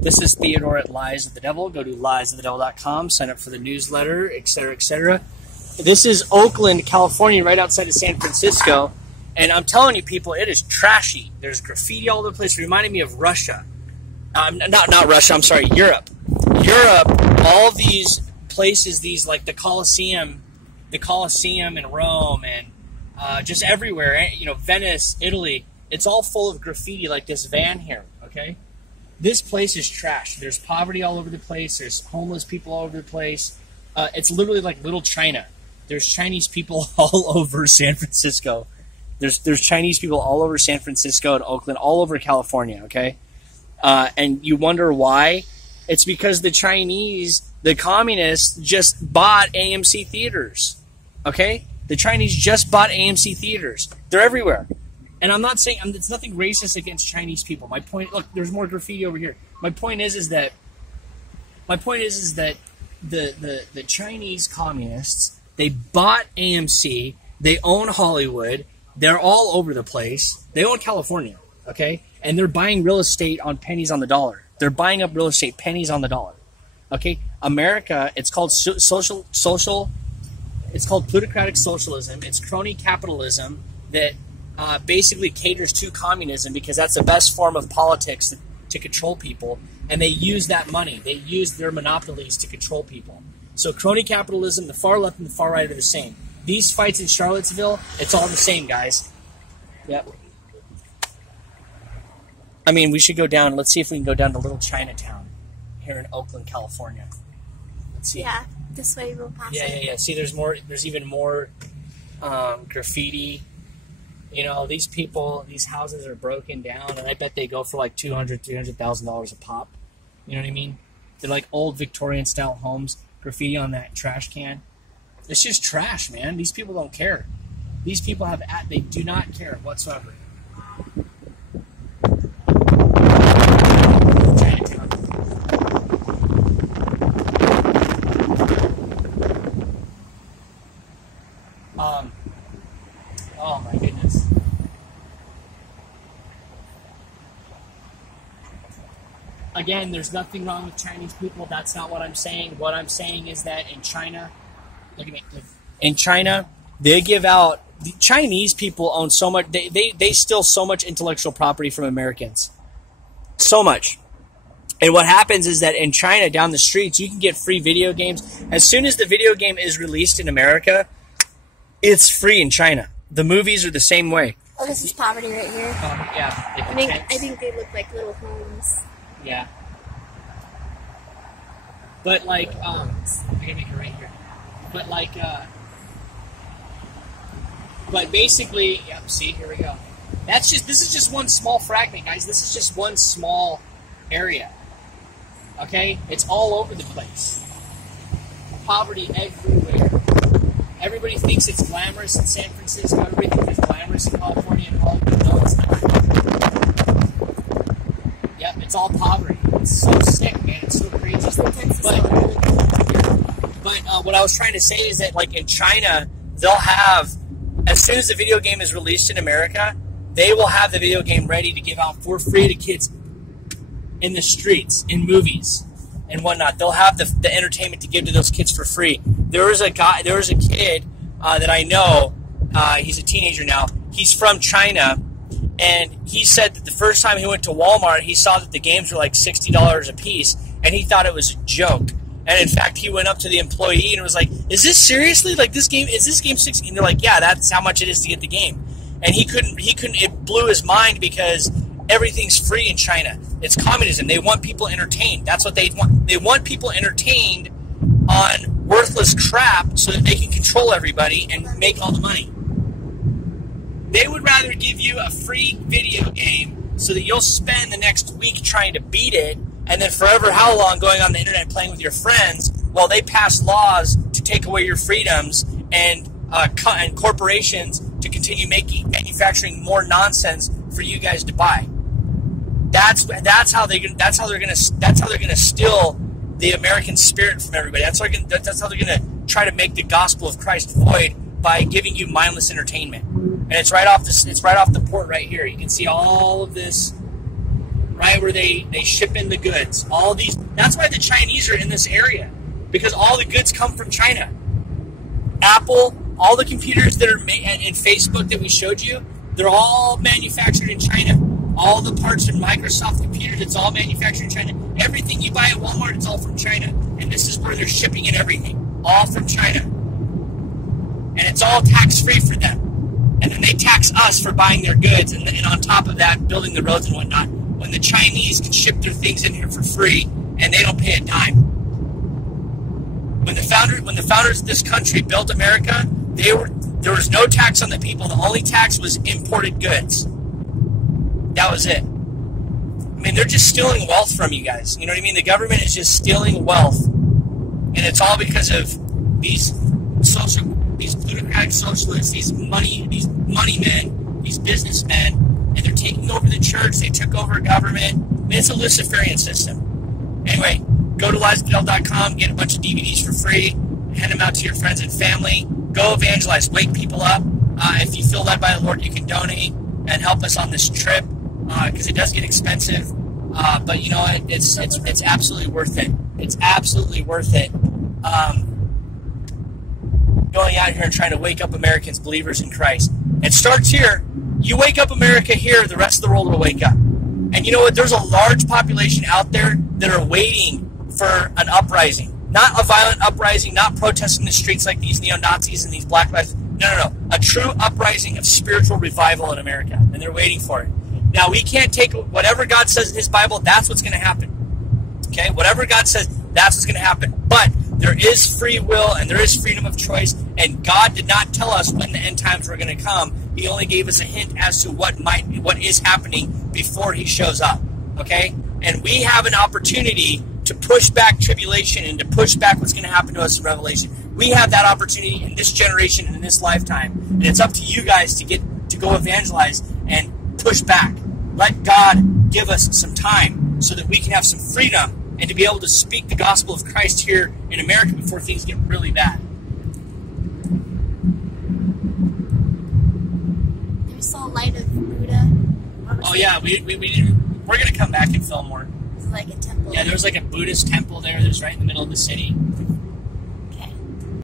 This is Theodore at Lies of the Devil. Go to liesofthedevil.com, sign up for the newsletter, etc., etc. This is Oakland, California, right outside of San Francisco. And I'm telling you, people, it is trashy. There's graffiti all over the place. It reminded me of Russia. Not Russia, I'm sorry, Europe. Europe, all these places, these like the Colosseum in Rome, and just everywhere, you know, Venice, Italy, it's all full of graffiti like this van here, okay? This place is trash. There's poverty all over the place. There's homeless people all over the place. It's literally like little China. There's Chinese people all over San Francisco. There's Chinese people all over San Francisco and Oakland, all over California, okay? And you wonder why? It's because the Chinese, the communists, just bought AMC theaters, okay? The Chinese just bought AMC theaters. They're everywhere. And I'm not saying, it's nothing racist against Chinese people. My point, look, there's more graffiti over here. My point is that the Chinese communists, they bought AMC, they own Hollywood, they're all over the place. They own California, okay? And they're buying real estate on pennies on the dollar. They're buying up real estate pennies on the dollar, okay? America, it's called it's called plutocratic socialism. It's crony capitalism that basically caters to communism because that's the best form of politics to control people. And they use that money. They use their monopolies to control people. So crony capitalism, the far left and the far right are the same. These fights in Charlottesville, it's all the same, guys. Yep. I mean, we should go down. Let's see if we can go down to Little Chinatown here in Oakland, California. Let's see. Yeah, this way we'll pass it. Yeah. See, there's more. There's even more graffiti. You know, these people, these houses are broken down, and I bet they go for like $200,000, $300,000 a pop. You know what I mean? They're like old Victorian-style homes. Graffiti on that trash can. It's just trash, man. These people don't care. These people they do not care whatsoever. Chinatown. Oh my goodness. Again, there's nothing wrong with Chinese people. That's not what I'm saying. What I'm saying is that in China, look at me. In China, they give out. The Chinese people own so much. They steal so much intellectual property from Americans. So much. And what happens is that in China, down the streets, you can get free video games. As soon as the video game is released in America, it's free in China. The movies are the same way. Oh, this is poverty right here. Yeah. I think they look like little homes. Yeah. But like, I can make it right here. But like, but basically, yep, see, here we go. This is just one small fragment, guys. This is just one small area. Okay? It's all over the place. Poverty everywhere. Everybody thinks it's glamorous in San Francisco. Everybody thinks it's glamorous in California and Hollywood. No, it's not. Yep, it's all poverty. It's so sick, man. It's so crazy. But what I was trying to say is that, like, in China, they'll have, as soon as the video game is released in America, they will have the video game ready to give out for free to kids in the streets, in movies, and whatnot. They'll have the entertainment to give to those kids for free. There was a kid that I know, he's a teenager now, he's from China, and he said that the first time he went to Walmart, he saw that the games were like $60 a piece, and he thought it was a joke. And in fact, he went up to the employee and was like, "Is this seriously, like, is this game 60?" And they're like, "Yeah, that's how much it is to get the game." And he couldn't, it blew his mind because everything's free in China. It's communism. They want people entertained. That's what they want. They want people entertained on worthless crap so that they can control everybody and make all the money. They would rather give you a free video game so that you'll spend the next week trying to beat it and then forever how long going on the internet playing with your friends while they pass laws to take away your freedoms and corporations to continue manufacturing more nonsense for you guys to buy. That's how they're gonna steal the American spirit from everybody. That's how they're gonna try to make the gospel of Christ void by giving you mindless entertainment. And it's right off the port right here. You can see all of this right, where they ship in the goods. All these. That's why the Chinese are in this area, because all the goods come from China. Apple, all the computers that are in Facebook that we showed you, they're all manufactured in China. All the parts in Microsoft computers, it's all manufactured in China. Everything you buy at Walmart, it's all from China. And this is where they're shipping in everything. All from China. And it's all tax-free for them. And then they tax us for buying their goods. And on top of that, building the roads and whatnot. When the Chinese can ship their things in here for free, and they don't pay a dime. When the founders of this country built America, there was no tax on the people. The only tax was imported goods. That was it. I mean, they're just stealing wealth from you guys. You know what I mean? The government is just stealing wealth. And it's all because of these plutocratic socialists, these money men, these businessmen, and they're taking over the church. They took over government. I mean, it's a Luciferian system. Anyway, go to LiveSpell.com, get a bunch of DVDs for free, hand them out to your friends and family. Go evangelize, wake people up. If you feel led by the Lord, you can donate and help us on this trip, because it does get expensive. But you know what? It's absolutely worth it. It's absolutely worth it. Going out here and trying to wake up Americans, believers in Christ. It starts here. You wake up America here, the rest of the world will wake up. And you know what? There's a large population out there that are waiting for an uprising. Not a violent uprising, not protesting the streets like these neo-Nazis and these black lives. No. A true uprising of spiritual revival in America. And they're waiting for it. Now, we can't take whatever God says in His Bible, that's what's going to happen. Okay? Whatever God says, that's what's going to happen. But there is free will and there is freedom of choice. And God did not tell us when the end times were going to come. He only gave us a hint as to what is happening before He shows up. Okay? And we have an opportunity to push back tribulation and to push back what's going to happen to us in Revelation. We have that opportunity in this generation and in this lifetime. And it's up to you guys to go evangelize and push back. Let God give us some time so that we can have some freedom and to be able to speak the gospel of Christ here in America before things get really bad. We saw a light of Buddha. Oh yeah, we're going to come back and film more. It's like a temple. Yeah, there was like a Buddhist temple there that was right in the middle of the city.